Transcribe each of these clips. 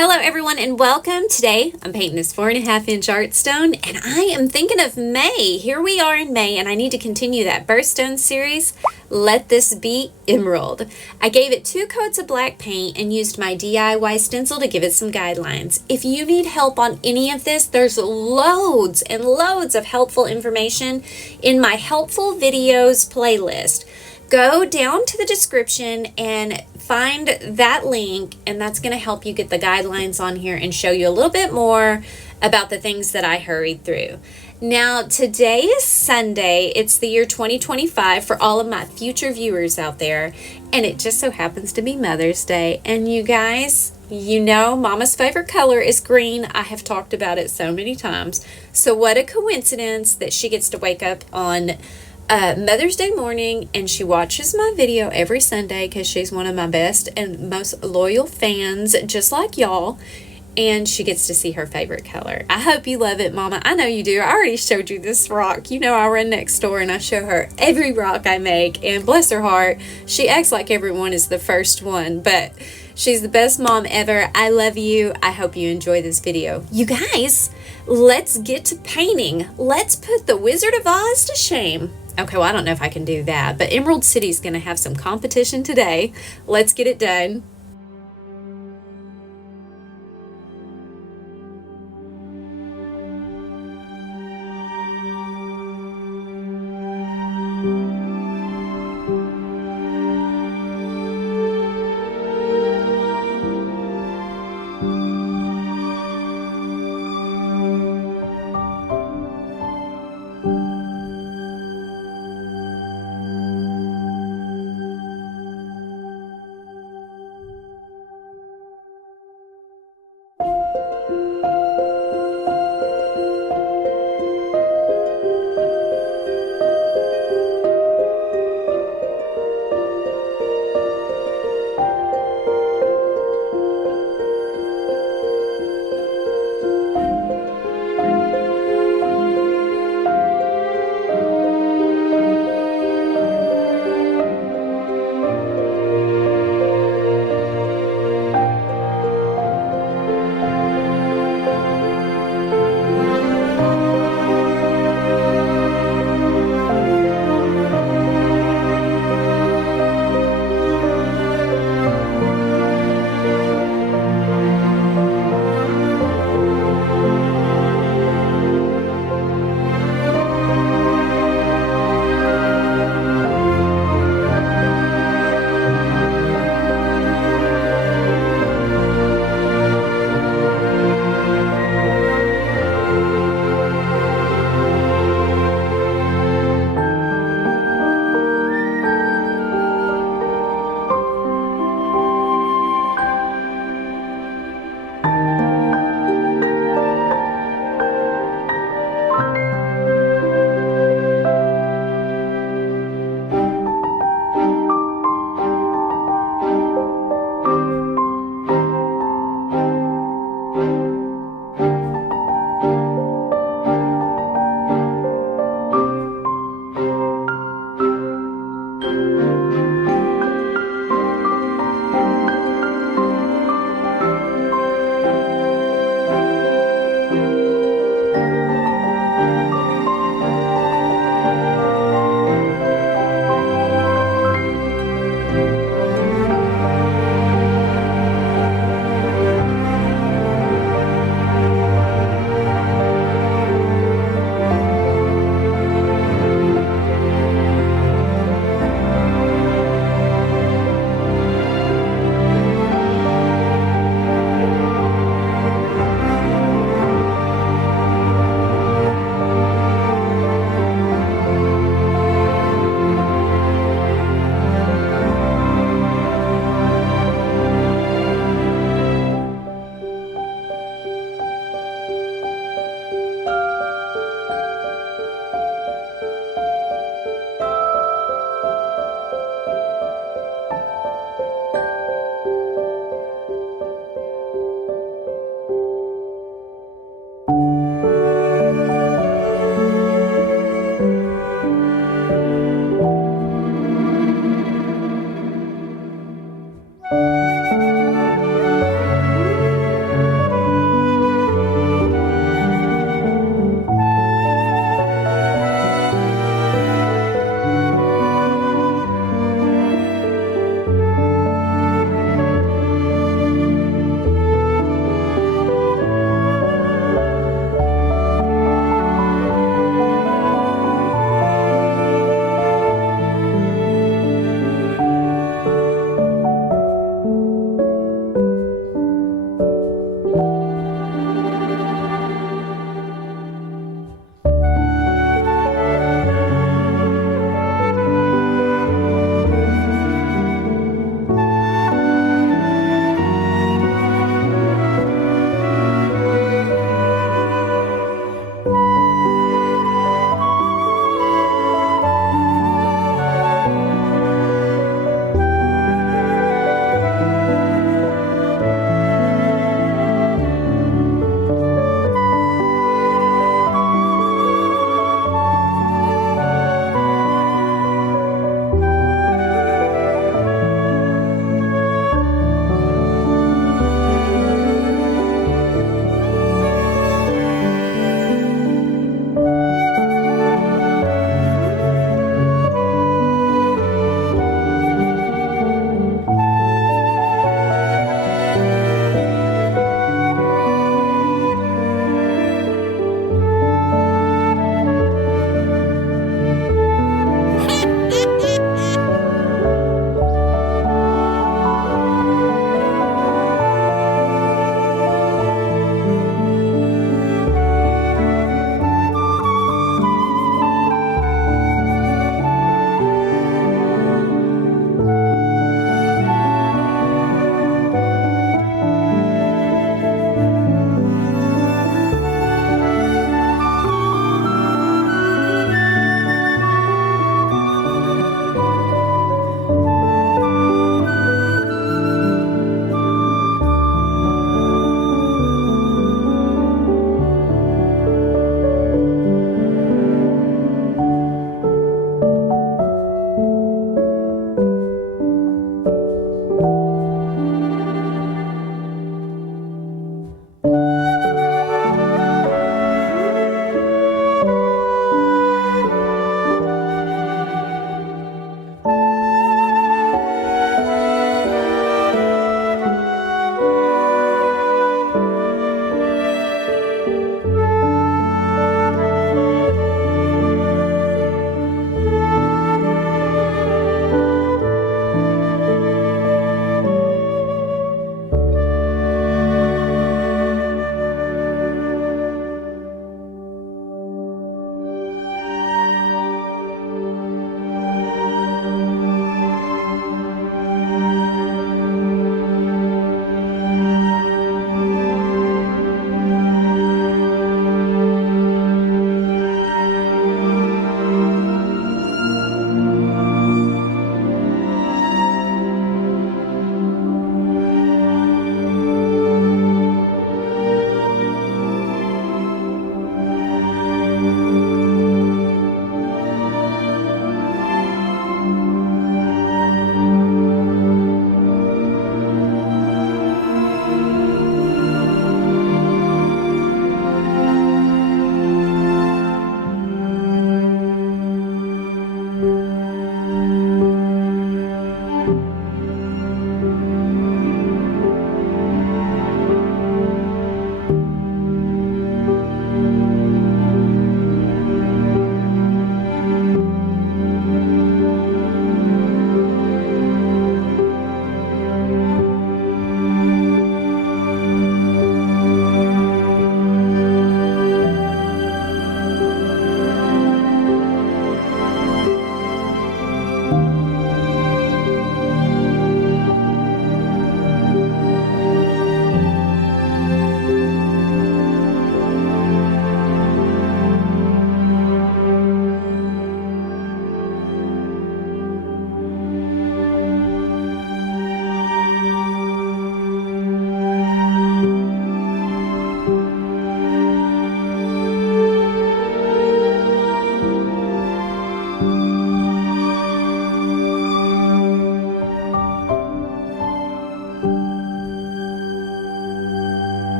Hello everyone and welcome. Today I'm painting this 4.5-inch art stone and I am thinking of May. Here we are in May and I need to continue that Birthstone series. Let this be emerald. I gave it 2 coats of black paint and used my DIY stencil to give it some guidelines. If you need help on any of this, there's loads and loads of helpful information in my helpful videos playlist. Go down to the description and find that link, and that's going to help you get the guidelines on here and show you a little bit more about the things that I hurried through. Now, today is Sunday. It's the year 2025 for all of my future viewers out there, and it just so happens to be Mother's Day. And you guys, you know Mama's favorite color is green. I have talked about it so many times. So what a coincidence that she gets to wake up on Mother's Day morning and she watches my video every Sunday because she's one of my best and most loyal fans, just like y'all, and she gets to see her favorite color. I hope you love it, Mama. I know you do. I already showed you this rock. You know I run next door and I show her every rock I make, and bless her heart, she acts like everyone is the first one, but she's the best mom ever. I love you. I hope you enjoy this video. You guys, let's get to painting. Let's put the Wizard of Oz to shame. Okay, well, I don't know if I can do that, but Emerald City's going to have some competition today. Let's get it done.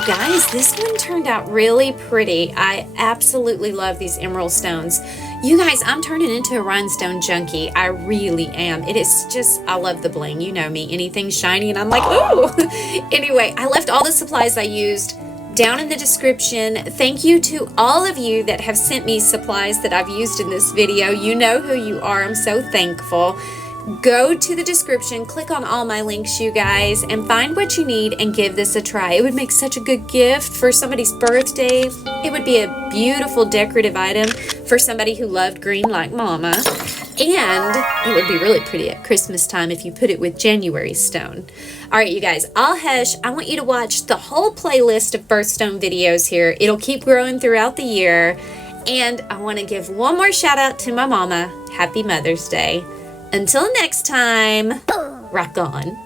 you guys, this one turned out really pretty. I absolutely love these emerald stones. You guys, I'm turning into a rhinestone junkie. I really am. It is just, I love the bling. You know me, anything shiny and I'm like, ooh. Anyway, I left all the supplies I used down in the description. Thank you to all of you that have sent me supplies that I've used in this video. You know who you are. I'm so thankful. Go to the description, click on all my links, you guys, and find what you need and give this a try. It would make such a good gift for somebody's birthday. It would be a beautiful decorative item for somebody who loved green like Mama. And it would be really pretty at Christmas time if you put it with January stone. All right, you guys, I'll hush. I want you to watch the whole playlist of Birthstone videos here. It'll keep growing throughout the year. And I want to give one more shout out to my mama. Happy Mother's Day. Until next time, rock on.